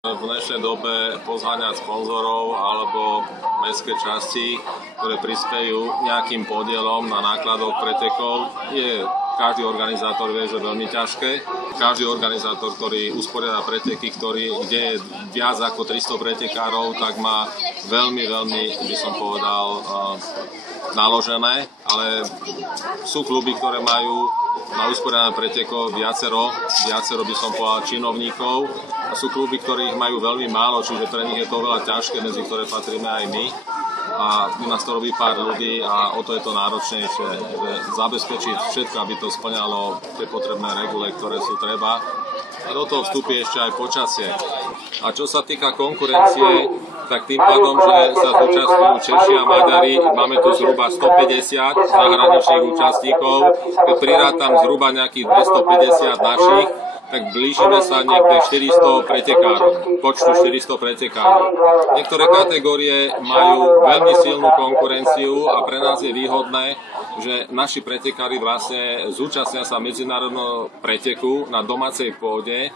V dnešnej dobe pozháňať sponzorov alebo mestské časti, ktoré prispejú nejakým podielom na nákladoch pretekov, je každý organizátor vie, že veľmi ťažké. Každý organizátor, ktorý usporiada preteky, kde je viac ako 300 pretekárov, tak má veľmi, by som povedal, naložené, ale sú kluby, ktoré majú na usporiadané pretekov viacero by som povedal činovníkov. A sú kluby, ktorých majú veľmi málo, čiže pre nich je to veľa ťažké, medzi ktoré patríme aj my. A u nás to robí pár ľudí a o to je to náročnejšie, že zabezpečiť všetko, aby to splňalo tie potrebné regule, ktoré sú treba. A do toho vstupí ešte aj počasie. A čo sa týka konkurencie, tak tým pádom, že sa zúčastňujú Češi a Maďari, máme tu zhruba 150 zahraničných účastníkov, keď prirátam zhruba nejakých 250 našich, tak blížime sa niekde 400 pretekárov, počtu 400 pretekárov. Niektoré kategórie majú veľmi silnú konkurenciu a pre nás je výhodné, že naši pretekári vlastne zúčastnia sa medzinárodného preteku na domácej pôde.